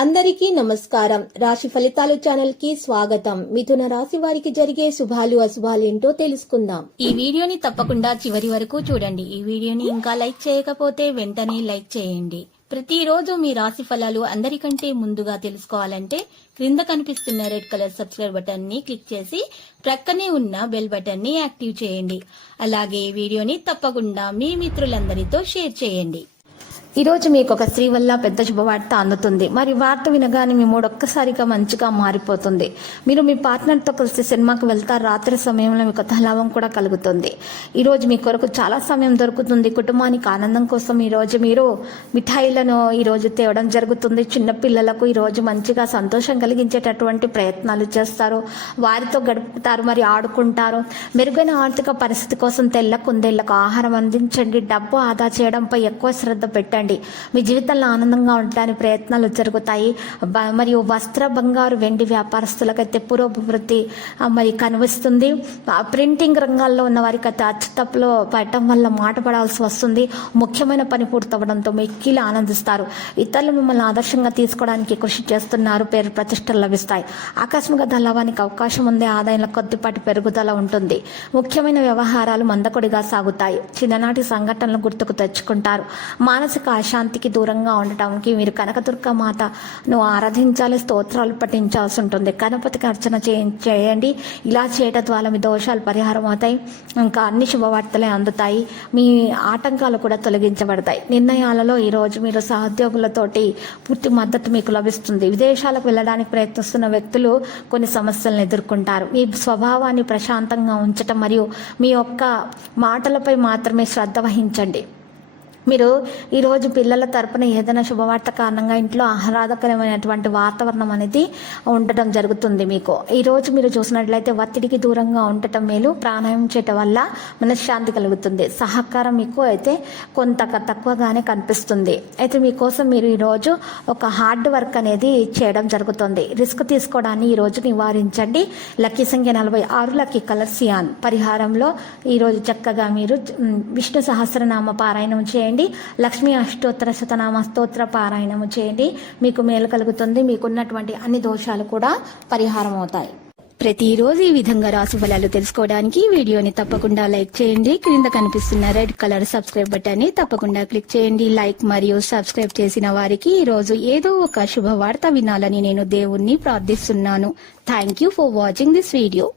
అందరికీ నమస్కారం. రాశి ఫలితాలు ఛానల్ కి స్వాగతం. మిథున రాశి వారికి జరిగే శుభాలు అశుభాలు ఏంటో తెలుసుకుందాం. ఈ వీడియోని తప్పకుండా చివరి వరకు చూడండి. ఈ వీడియోని ఇంకా లైక్ చేయకపోతే వెంటనే లైక్ చేయండి. ప్రతిరోజు మీ రాశి ఫలాలు అందరికంటే ముందుగా తెలుసుకోవాలంటే క్రింద కనిపిస్తున్న రెడ్ కలర్ సబ్స్క్రైబ్ బటన్ ని క్లిక్ చేసి ప్రక్కనే ఉన్న బెల్ బటన్ ని యాక్టివ్ చేయండి. అలాగే ఈ వీడియోని తప్పకుండా మీ మిత్రులందరితో షేర్ చేయండి. ఈ రోజు మీకు ఒక స్త్రీ వల్ల పెద్ద శుభవార్త అందుతుంది. మరి వార్త వినగానే మీ మూడు ఒక్కసారిగా మంచిగా మారిపోతుంది. మీరు మీ పార్ట్నర్తో కలిసి సినిమాకి వెళ్తారు. రాత్రి సమయంలో మీకు లాభం కూడా కలుగుతుంది. ఈ రోజు మీ కొరకు చాలా సమయం దొరుకుతుంది. కుటుంబానికి ఆనందం కోసం ఈ రోజు మీరు మిఠాయిలను ఈ రోజు తేవడం జరుగుతుంది. చిన్న పిల్లలకు ఈ రోజు మంచిగా సంతోషం కలిగించేటటువంటి ప్రయత్నాలు చేస్తారు. వారితో గడుపుతారు, మరి ఆడుకుంటారు. మెరుగైన ఆర్థిక పరిస్థితి కోసం తెల్ల కుందేళ్లకు ఆహారం అందించండి. డబ్బు ఆదా చేయడంపై ఎక్కువ శ్రద్ధ పెట్టండి. మీ జీవితంలో ఆనందంగా ఉండడానికి ప్రయత్నాలు జరుగుతాయి. మరియు వస్త్ర, బంగారు, వెండి వ్యాపారస్తులకైతే పురోభివృద్ధి మరి కనిపిస్తుంది. ప్రింటింగ్ రంగాల్లో ఉన్న వారికి అయితే అచ్చుతప్పులో పడటం వల్ల మాట పడాల్సి వస్తుంది. ముఖ్యమైన పని పూర్తవడంతో మిక్కిలి ఆనందిస్తారు. ఇతరులు మిమ్మల్ని ఆదర్శంగా తీసుకోవడానికి కృషి చేస్తున్నారు. పేరు ప్రతిష్టలు లభిస్తాయి. ఆకస్మిక ధనలాభానికి అవకాశం ఉంది. ఆదాయంలో కొద్దిపాటి పెరుగుదల ఉంటుంది. ముఖ్యమైన వ్యవహారాలు మందకొడిగా సాగుతాయి. చిన్ననాటి సంఘటనలు గుర్తుకు తెచ్చుకుంటారు. మానసిక అశాంతికి దూరంగా ఉండటానికి మీరు కనకదుర్గ మాతను ఆరాధించాలి. స్తోత్రాలు పఠించాల్సి ఉంటుంది. గణపతికి అర్చన చేయండి. ఇలా చేయడం ద్వారా మీ దోషాలు పరిహారం అవుతాయి. ఇంకా అన్ని శుభవార్తలే అందుతాయి. మీ ఆటంకాలు కూడా తొలగించబడతాయి. నిర్ణయాలలో ఈరోజు మీరు సహోద్యోగులతోటి పూర్తి మద్దతు మీకు లభిస్తుంది. విదేశాలకు వెళ్ళడానికి ప్రయత్నిస్తున్న వ్యక్తులు కొన్ని సమస్యలను ఎదుర్కొంటారు. మీ స్వభావాన్ని ప్రశాంతంగా ఉంచటం మరియు మీ యొక్క మాటలపై మాత్రమే శ్రద్ధ వహించండి. మీరు ఈరోజు పిల్లల తరపున ఏదైనా శుభవార్త కారణంగా ఇంట్లో ఆహ్లాదకరమైనటువంటి వాతావరణం అనేది ఉండటం జరుగుతుంది. మీకు ఈరోజు మీరు చూసినట్లయితే ఒత్తిడికి దూరంగా ఉండటం మేలు. ప్రాణాయామం చేయటం వల్ల మనశ్శాంతి కలుగుతుంది. సహకారం మీకు అయితే కొంత తక్కువగానే కనిపిస్తుంది. అయితే మీకోసం మీరు ఈరోజు ఒక హార్డ్ వర్క్ అనేది చేయడం జరుగుతుంది. రిస్క్ తీసుకోవడాన్ని ఈరోజు నివారించండి. లక్కీ సంఖ్య 46, లక్కీ కలర్ సియాన్. పరిహారంలో ఈరోజు చక్కగా మీరు విష్ణు సహస్రనామ పారాయణం చేయండి. లక్ష్మీ అష్టోత్తర శతనామ స్తోత్ర పారాయణము చేయండి. మీకు మేలు కలుగుతుంది. మీకున్నటువంటి అన్ని దోషాలు కూడా పరిహారం అవుతాయి. ప్రతిరోజు ఈ విధంగా రాశి ఫలాలు తెలుసుకోవడానికి వీడియోని తప్పకుండా లైక్ చేయండి. క్రింద కనిపిస్తున్న రెడ్ కలర్ సబ్స్క్రైబ్ బటన్ ని తప్పకుండా క్లిక్ చేయండి. లైక్ మరియు సబ్స్క్రైబ్ చేసిన వారికి ఈ రోజు ఏదో ఒక శుభవార్త వినాలని నేను దేవుణ్ణి ప్రార్థిస్తున్నాను. Thank you for watching this video.